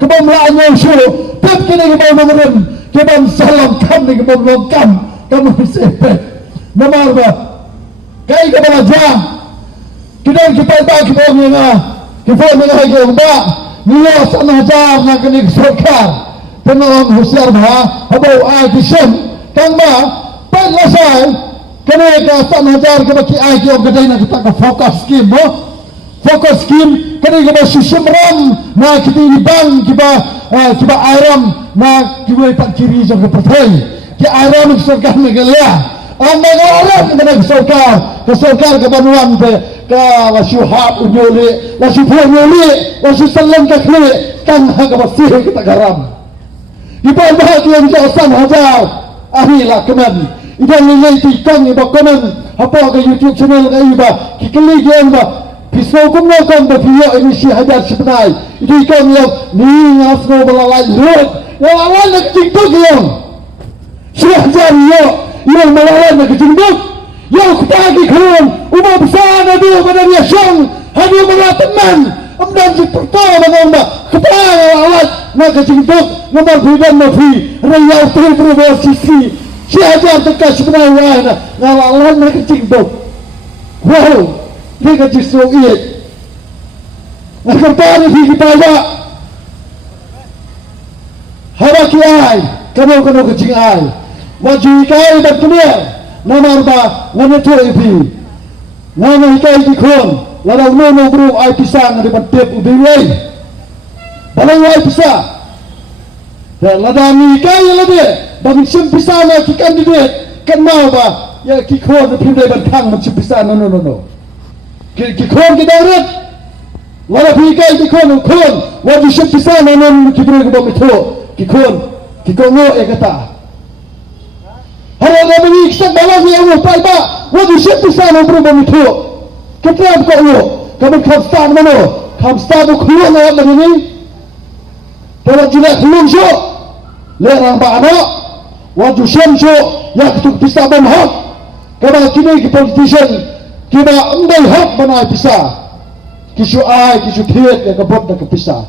kebom laanyo syu tep kini kebom mengerim kebom salam kam ni kebom longkam kamu sepet nomor ba kai kebom jam kita ba kebom yang kebom yang hai kebom ba niyo sana jam nak kini sarkar penong husiar ba habau ai kisem kang ba pai lasai kene ka sana jar ke baki ai ki ogdai na kita ka focus scheme mo focus scheme kene ke ba susimram na kiti bang kiba airam na kiba tak kiri jo ke pertai ki airam ke sarkar me gelia anda ga airam ke sarkar ke banuan pe ka wasuhab unyole wasufu unyole wasusallam ke khle kan ha ke basi kita garam iba bahagi yang jasan hajar ahila kemen iba nilai tikang iba komen apa ke YouTube channel ke iba kikeli gen ba pisau kumno kan ba video ini si hajar sebenai itu ikan yang ni ngasno belalai lut yang awal nak tiktok yang si hajar yang belalai nak tiktok yang kepagi khun umma besar adu pada dia syang hadu pada teman amdan si pertama ngomba kepagi awal nak tiktok nomor bidan mafi rayau terprovokasi si hajar tekas sebenarnya wahana ngalalan nak tiktok wow dia kecil soiet nak kertani fi kita ya haraki ai kano kecing ai wajib kai dan kemudian nomor ba ngene tu ipi ngene kai dikon lalu nono bro ai pisang di tep ubiwai balang ai pisang dan ladani kai lade bagi sim pisang ki kandidat kan mau ba ya ki khon pindai bantang macam pisang no ki khon ki daurat wala fi kai ki khon wajib sim pisang no ki bro ko mitho ki khon ngo e kata hari ada bagi kisah balas ni Allah palba wajib sim pisang no bro mitho ketam ko lo kamu khamstan mano khamsta bu khulun awak begini kalau tidak khulun so lerang ba ano wajib sim so ya ketuk pisah bom hak kalau kini ki politician kita ambil hak mana pisah kisu ai kisu thiet ke bot ke pisah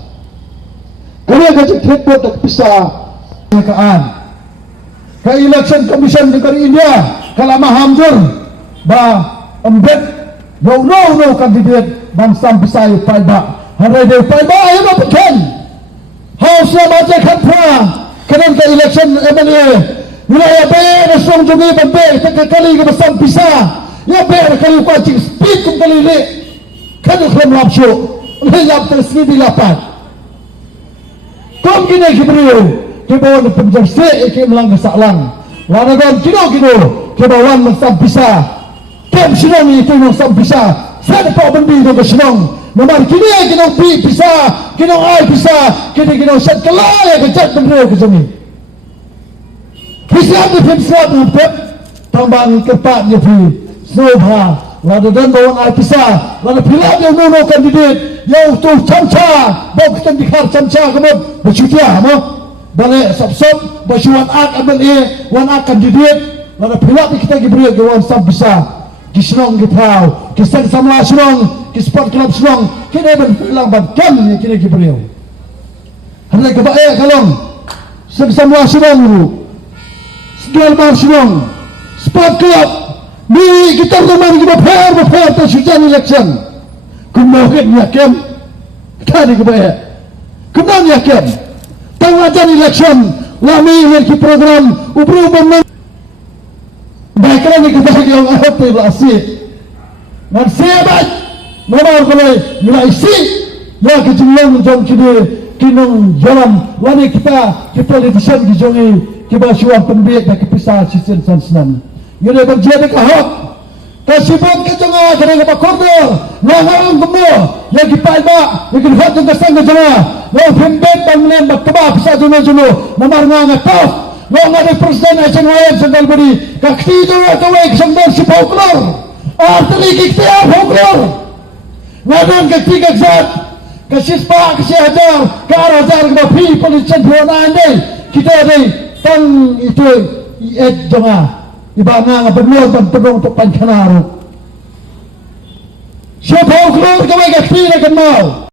kalau ke thiet bot ke pisah ke an ke election commission di India kalau mahamjur ba ambet no kandidat bangsa pisah palba hari de palba ayo ba pekan house la baca kan pra kanan ke election MLA wilayah bayar song jungi bambe kali ke besar pisah ya bayar kali kucing speed kali le kan kham lap sho le lap tersni di lapat kom gini kibriu ke bawa penjase ke melang kesalang lanagan kino ke bawa besar pisah kem sinong itu besar pisah saya pak bendi ke sinong nomor kini kino pi pisah kino ai pisah kino set kelai ke cat bendi ke sini pisah di pisah untuk tambang kepak ni pi Snowha, lalu dan bawa ai pisah, lalu pilih yang nono kandidat, yang tu camca, bawa kita dikar camca kemudian bercutia, mo, balik sop bercuan ak MLA, wan ak kandidat, lalu pilih kita diberi kewan sam pisah, kisnong kita, kisah sama senong, kisport klub senong, kita bilang bantam ni kita diberi. Hari kebaik kalau sama senong dulu, segala bar senong, sport klub. Ni kita rumah kita fair tu sujan election. Kemudian yakin tadi kebayar. Kemudian yakin tawajan election lami yang program ubru memang baiklah ni kita yang apa belasi. Dan sebat nomor kalau nilai si ya kejumlah jom kinong jalan wani kita politician dijongi kita suam pembiak dan kepisah sistem senang. Ini berjaya kahok kasibon ke jengah kena ke korder ngarang gembo yang dipalba yang hot ke sang ke jengah lo pembet bangunan bakba pisah juno nomor ngataf lo ngade presiden action wayang sendal beri kakti juno kawe sendal si folklor arteli kita folklor ngadon kakti kakzat kasispa kasihajar ke arajar ke pi politician buana andai kita ada tang itu jengah ibang nga benar dan penuh untuk pancanaro. Siapa ukur kawai kakti na kenal.